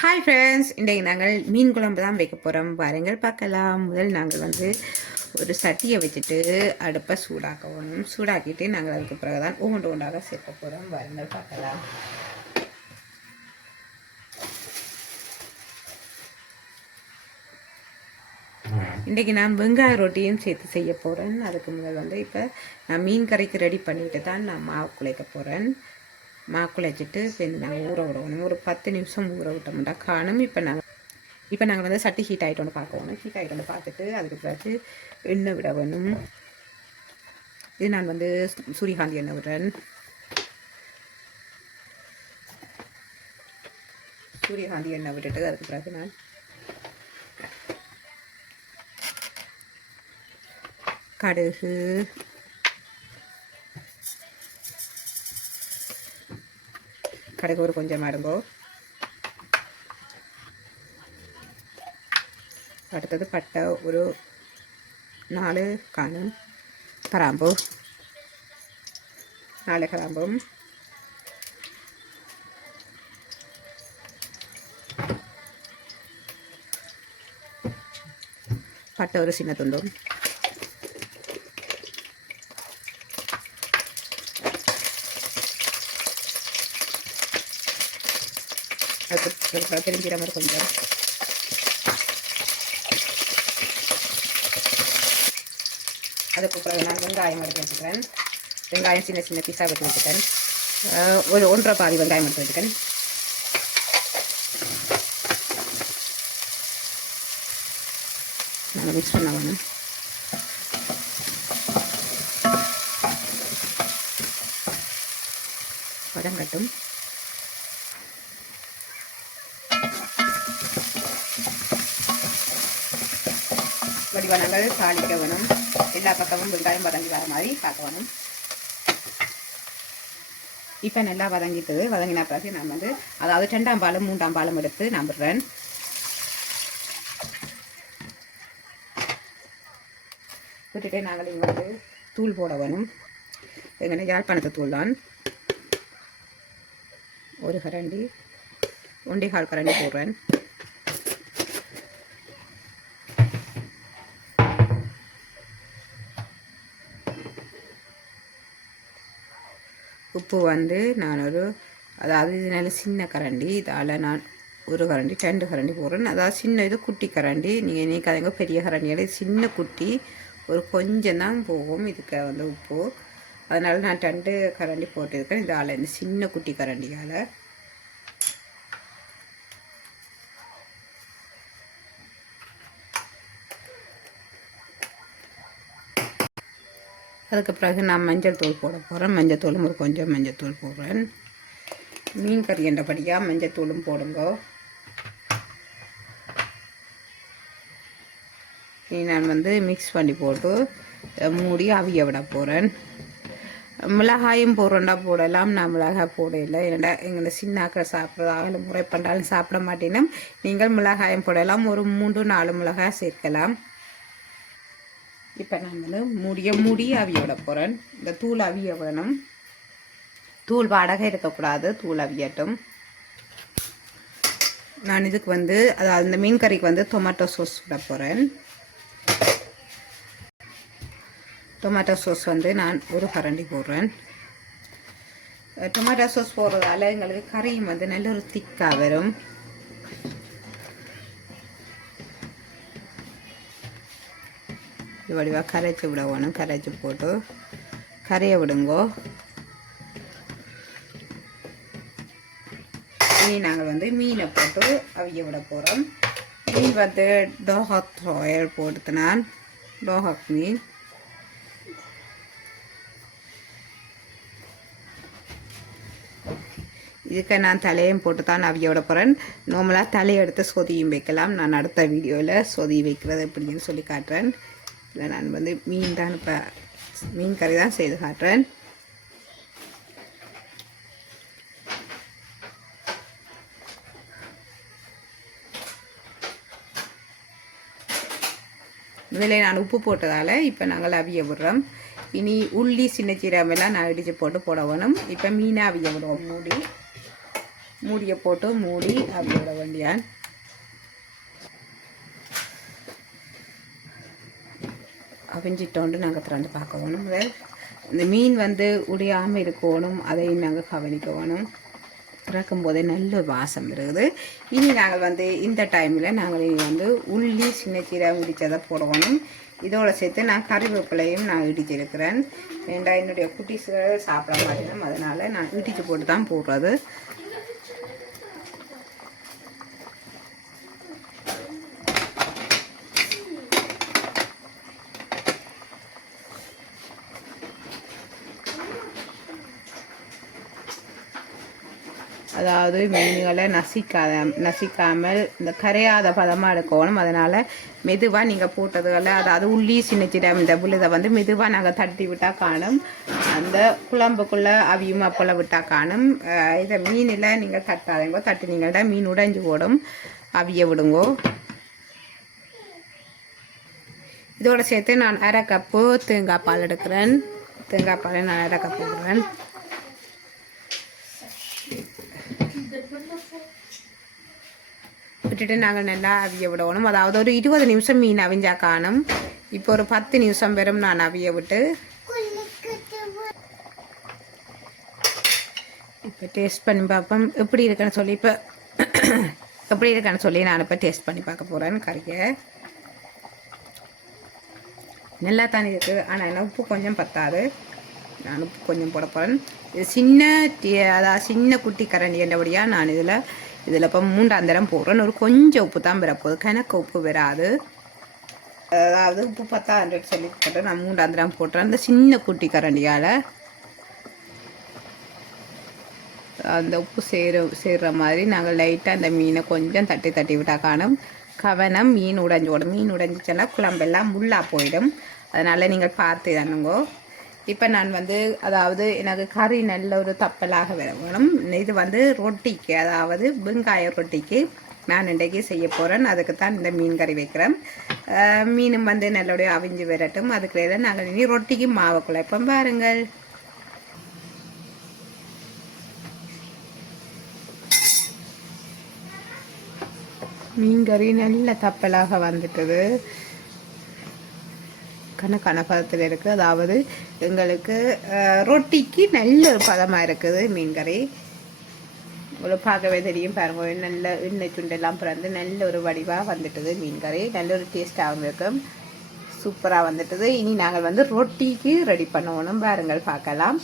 Hi friends இன்றைக்கு நாங்கள் மீன் குழம்பு தான் வைக்க போகிறோம் பாருங்கள் பார்க்கலாம். முதல் நாங்கள் வந்து ஒரு சட்டியை வச்சுட்டு அடுப்பை சூடாக்கணும் சூடாக்கிட்டு நாங்கள் அதுக்கு பிறகு தான் ஊண்டு ஒன்றாக சேர்க்க போகிறோம் பாருங்கள் பார்க்கலாம். இன்றைக்கி நான் வெங்காய ரொட்டியும் சேர்த்து செய்ய போகிறேன் அதுக்கு முதல் வந்து இப்போ நான் மீன் கறிக்கு ரெடி பண்ணிட்டு தான் நான் மாவு குழைக்க போகிறேன் மாக்குழைச்சிட்டு இப்போ இந்த நாங்கள் ஊற விடணும். ஒரு பத்து நிமிஷம் ஊற விட்டோம்டா. காணும். இப்போ நாங்கள் இப்போ நாங்கள் வந்து சட்டி ஹீட் ஆகிட்டோன்னு பார்க்கணும் ஹீட் ஆகிட்டோன்னு பார்த்துட்டு அதுக்கு பிறகு எண்ணெய் விட வேணும். இது நான் வந்து சூரியகாந்தி எண்ணெய் விடுறேன். சூரியகாந்தி எண்ணெய் விட்டுட்டு அதுக்கு பிறகு நான் கடுகு கடுகு ஒரு கொஞ்சம் அடுங்கோ அடுத்தது பட்டை ஒரு நாலு காணும் கிராம்பு. நாலு கிராம்பும் பட்டை ஒரு சின்ன துண்டும் அதுக்கு தெரிஞ்சிட மாதிரி கொஞ்சம். அதுக்கு பிறகு நான் வெங்காயம் எடுத்து வச்சுக்கிறேன். வெங்காயம் சின்ன சின்ன பீஸாக வெட்டி வச்சுக்கிறேன். ஒரு ஒன்றரை பாதி வெங்காயம் எடுத்து வச்சுக்கிறேன். நல்லா மிக்ஸ் பண்ண வேணும் வதங்கட்டும். வடிவனங்கள் தாளிக்க வேணும் எல்லா பக்கமும் வெங்காயம் வதங்கி வர மாதிரி பார்க்க வேணும் இப்போ நல்லா வதங்கிட்டது வதங்கின பிறகு நான் வந்து அதாவது ரெண்டாம் பாலும் மூன்றாம் பாலும் எடுத்து நம்புறேன். விட்டுட்டு நாங்கள் இங்கே வந்து தூள் போட வேணும். எங்கன்னா யாழ்ப்பாணத்து தூள் தான். ஒரு கரண்டி ஒன்றே கால் கரண்டி போடுறேன். உப்பு வந்து நான் ஒரு அதாவது இது நல்ல சின்ன கரண்டி இதால் நான் ஒரு கரண்டி ரெண்டு கரண்டி போடுறேன். அதாவது சின்ன இது குட்டி கரண்டி. நீங்கள் நினைக்காதீங்க பெரிய கரண்டியால் சின்ன குட்டி ஒரு கொஞ்சம் தான் போகும் இதுக்கு வந்து உப்பு. அதனால் நான் ரெண்டு கரண்டி போட்டிருக்கேன். இதால் இந்த சின்ன குட்டி கரண்டியால். அதுக்கு பிறகு நான் மஞ்சள் தூள் போட போகிறேன் மஞ்சள் தூளும் ஒரு கொஞ்சம் மஞ்சள் தூள் போடுறேன். மீன் கறி என்றபடியாக மஞ்சள் தூளும் போடுங்க. நான் வந்து மிக்ஸ் பண்ணி போட்டு மூடி அவிய விட போகிறேன் மிளகாயும் போடுறோண்டா போடலாம். நான் மிளகாய் போடல. ஏன்னா எங்களை சின்னாக்கள் சாப்பிட்றதாக முறை பண்ணாலும் சாப்பிட மாட்டேனும். நீங்கள் மிளகாயம் போடலாம். ஒரு மூன்று நாலு மிளகாய் சேர்க்கலாம். இப்போ நான் வந்து முடிய முடி அவிய விட போகிறேன் இந்த தூள் அவிய வேணும். தூள் வாடகை இருக்கக்கூடாது தூள் அவியட்டும். நான் இதுக்கு வந்து அதாவது இந்த மீன் கறிக்கு வந்து டொமேட்டோ சோஸ் விட போகிறேன் டொமேட்டோ சோஸ் வந்து நான் ஒரு கரண்டி போடுறேன். டொமேட்டோ சோஸ் போடுறதால எங்களுக்கு கறியும் வந்து நல்ல ஒரு திக்காக வரும். வடிவாக கரைச்சி விட வேணும். கரைச்சி போட்டு கரைய விடுங்கோ. இனி நாங்கள் வந்து மீனை போட்டு அவிய விட போகிறோம் மீன் வந்து டோஹாக் ஆயில் போட்டு நான் டோஹாக் மீன். இதுக்கு நான் தலையும் போட்டு தான் அவிய விட போகிறேன் நார்மலாக தலையை எடுத்து சொதியும் வைக்கலாம். நான் அடுத்த வீடியோவில் சொதி வைக்கிறது எப்படின்னு சொல்லி காட்டுறேன். இல்லை நான் வந்து மீன் தான் இப்போ மீன் கறி தான் செய்து காட்டுறேன். இதில் நான் உப்பு போட்டதால் இப்போ நாங்கள் அவிய விடுறோம். இனி உள்ளி சின்ன சீரகமெல்லாம் நான் இடித்து போட்டு போட வேணும். இப்போ மீனாக அவிய விடுவோம். மூடி. மூடியை போட்டு மூடி அவியோட வேண்டியான் அவிஞ்சிட்டோண்டு நாங்கள் திறந்து பார்க்கணும். இந்த மீன் வந்து உடையாமல் இருக்கணும் அதையும் நாங்கள் கவனிக்கணும். திறக்கும் போதே நல்ல வாசம் இருக்குது. இனி நாங்கள் வந்து இந்த டைமில் நாங்கள் இனி வந்து உள்ளி சின்ன கீரை இடித்ததை போடணும். இதோடு சேர்த்து நான் கறிவேப்பிலையும் நான் இடிச்சிருக்கிறேன். ஏண்டா என்னுடைய குட்டீஸ்கள் சாப்பிட மாட்டேன் அதனால் நான் இடித்து போட்டு தான் போடுறது. அதாவது மீன்களை நசிக்காத நசிக்காமல் இந்த கரையாத பதமாக எடுக்கணும். அதனால் மெதுவாக நீங்கள் போட்டதுகளை அதாவது உள்ளி சின்ன சின்ன இந்த புழுதை வந்து மெதுவாக நாங்கள் தட்டி விட்டால் காணும். அந்த குழம்புக்குள்ளே அவியும் அப்போல விட்டால் காணும். இதை மீனில் நீங்கள் தட்டாதீங்கோ. தட்டினீங்கள்ட்ட மீன் உடைஞ்சு போடும். அவிய விடுங்கோ. இதோட சேர்த்து நான் அரை கப்பு தேங்காய் பால் எடுக்கிறேன். தேங்காய் பால் நான் அரை கப்பு எடுக்கிறேன் விட்டுட்டு நாங்கள் நல்லா அவிய விடணும். அதாவது ஒரு இருபது நிமிஷம் மீன் அவிஞ்சா காணும். இப்போ ஒரு பத்து நிமிஷம் வெறும் நான் அவிய விட்டு இப்போ டேஸ்ட் பண்ணி பார்ப்போம். எப்படி இருக்குன்னு சொல்லி இப்போ எப்படி இருக்குன்னு சொல்லி நான் இப்போ டேஸ்ட் பண்ணி பார்க்க போகிறேன் கறியை. நல்லா தானே இருக்குது ஆனால் என்ன உப்பு கொஞ்சம் பத்தாது. நான் உப்பு கொஞ்சம் போட போகிறேன் இது சின்ன அதாவது சின்ன குட்டி கரண்டி என்றபடியாக நான் இதில் இதில் இப்போ மூன்றாம் தரம் போடுறேன் ஒரு கொஞ்சம் உப்பு தான் வரப்போகுது கணக்கு உப்பு வராது அதாவது உப்பு பத்தாண்டு சொல்லி போட்டேன் நான் மூன்றாம் தரம் போட்டுறேன் அந்த சின்ன குட்டி கரண்டியால் அந்த உப்பு சேர சேர்ற மாதிரி நாங்கள் லைட்டாக அந்த மீனை கொஞ்சம் தட்டி தட்டி விட்டா காணும் கவனம் மீன் உடைஞ்சோடும் மீன் உடைஞ்சிச்சுன்னா குழம்பெல்லாம் முள்ளாக போயிடும் அதனால் நீங்கள் பார்த்து தானுங்கோ இப்போ நான் வந்து அதாவது எனக்கு கறி நல்ல ஒரு தப்பலாக வேணும். இது வந்து ரொட்டிக்கு அதாவது வெங்காய ரொட்டிக்கு நான் இன்றைக்கு செய்ய போகிறேன் அதுக்கு தான் இந்த மீன் கறி வைக்கிறேன். மீனும் வந்து நல்லபடியாக அவிஞ்சு வரட்டும். அதுக்குள்ளே நாங்கள் இனி ரொட்டிக்கு மாவு குழைப்போம் பாருங்கள். மீன் கறி நல்ல தப்பலாக வந்துட்டது. கணக்கான கனப்பதத்தில் இருக்குது. அதாவது எங்களுக்கு ரொட்டிக்கு நல்ல ஒரு பதமாக இருக்குது மீன் கறி உங்களுக்கு பார்க்கவே தெரியும் பாருங்க நல்ல எண்ணெய் சுண்டெல்லாம் பிறந்து நல்ல ஒரு வடிவாக வந்துட்டது மீன் கறி நல்ல ஒரு டேஸ்ட்டாகவும் இருக்கும் சூப்பராக வந்துட்டது. இனி நாங்கள் வந்து ரொட்டிக்கு ரெடி பண்ணணும் பாருங்கள் பார்க்கலாம்.